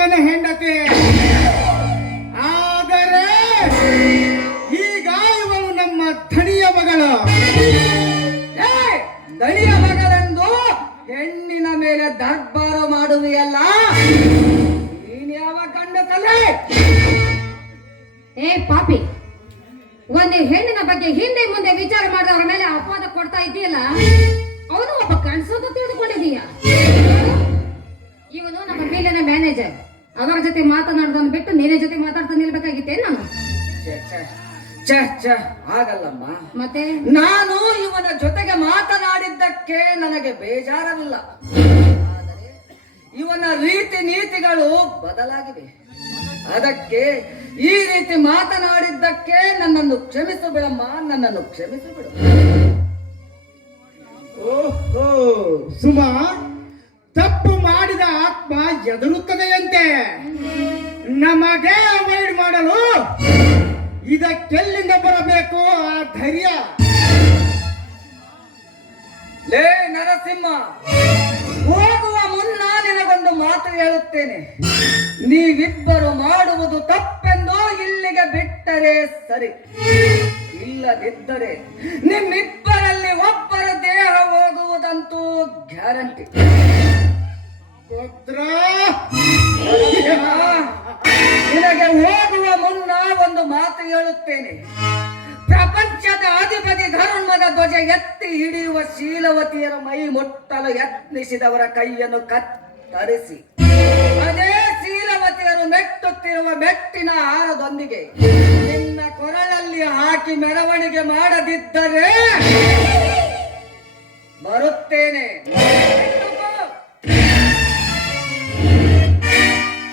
ತಿಮ್ಮನ ಹೆಂಡತಿ. ಆದರೆ ಈಗ ಇವಳು ನಮ್ಮ ಧಣಿಯ ಮಗಳು. ದಣಿಯ ಮಗಳೆಂದು ಹೆಣ್ಣಿನ ಮೇಲೆ ದರ್ಬಾರ ಮಾಡುವೆಯಲ್ಲ, ನೀನ್ ಯಾವ ಗಂಡಸಲ್ಲೇ? ಏ ಪಾಪಿ, ಒಂದು ಹೆಣ್ಣಿನ ಬಗ್ಗೆ ಹಿಂದೆ ಮುಂದೆ ವಿಚಾರ ಮಾಡಿದವರ ಮೇಲೆ ಅಪವಾದ ಕೊಡ್ತಾ ಇದೆಯಲ್ಲ, ಅವನು ಒಬ್ಬ ಕನ್ಸೋದು ತಿಳಿದುಕೊಂಡಿದೀಯ. ಇವನು ನಮ್ಮ ಮೇಲಿನ ಮ್ಯಾನೇಜರ್. ಅವರ ಜೊತೆ ಮಾತನಾಡೋದನ್ನು ಬಿಟ್ಟು ನಿನ್ನ ಜೊತೆ ಮಾತಾಡ್ತಾ ನಿಲ್ಬೇಕಾಗಿತ್ತೇ ನಾನು? ಆಗಲ್ಲಮ್ಮ. ಮತ್ತೆ ನಾನು ಇವನ ಜೊತೆಗೆ ಮಾತನಾಡಿದ್ದಕ್ಕೆ ನನಗೆ ಬೇಜಾರವಿಲ್ಲ. ಆದರೆ ಇವನ ರೀತಿ ನೀತಿಗಳು ಬದಲಾಗಿವೆ. ಅದಕ್ಕೆ ಈ ರೀತಿ ಮಾತನಾಡಿದ್ದಕ್ಕೆ ನನ್ನನ್ನು ಕ್ಷಮಿಸು ಬಿಡಮ್ಮ, ನನ್ನನ್ನು ಕ್ಷಮಿಸು ಬಿಡು. ಓಹೋ ಸುಮಾ, ತಪ್ಪು ಮಾಡಿದ ಆತ್ಮ ಎದುರುತ್ತದೆಯಂತೆ. ನಮಗೆ ಅವಾಯ್ಡ್ ಮಾಡಲು ಇದಕ್ಕೆಲ್ಲಿಂದ ಬರಬೇಕು ಆ ಧೈರ್ಯ? ಲೇ ನರಸಿಂಹ, ಹೋಗುವ ಮುನ್ನ ನಿನಗೊಂದು ಮಾತು ಹೇಳುತ್ತೇನೆ. ನೀವಿಬ್ಬರು ಮಾಡುವುದು ತಪ್ಪೆಂದು ಇಲ್ಲಿಗೆ ಬಿಟ್ಟರೆ ಸರಿ, ಇಲ್ಲದಿದ್ದರೆ ನಿಮ್ಮಿಬ್ಬರಲ್ಲಿ ಒಬ್ಬರ ದೇಹ ಹೋಗುವುದಂತೂ ಗ್ಯಾರಂಟಿ. ನಿನಗೆ ಹೋಗುವ ಮುನ್ನ ಒಂದು ಮಾತು ಹೇಳುತ್ತೇನೆ. ಪ್ರಪಂಚದ ಅಧಿಪತಿ ಧರ್ಮದ ಧ್ವಜ ಎತ್ತಿ ಹಿಡಿಯುವ ಶೀಲವತಿಯರ ಮೈ ಮುಟ್ಟಲು ಯತ್ನಿಸಿದವರ ಕೈಯನ್ನು ಕತ್ತರಿಸಿ ಅದೇ ಶೀಲವತಿಯರು ಮೆಟ್ಟುತ್ತಿರುವ ಮೆಟ್ಟಿನ ಹಾರದೊಂದಿಗೆ ನಿನ್ನ ಕೊರಳಲ್ಲಿ ಹಾಕಿ ಮೆರವಣಿಗೆ ಮಾಡದಿದ್ದರೆ ಬರುತ್ತೇನೆ.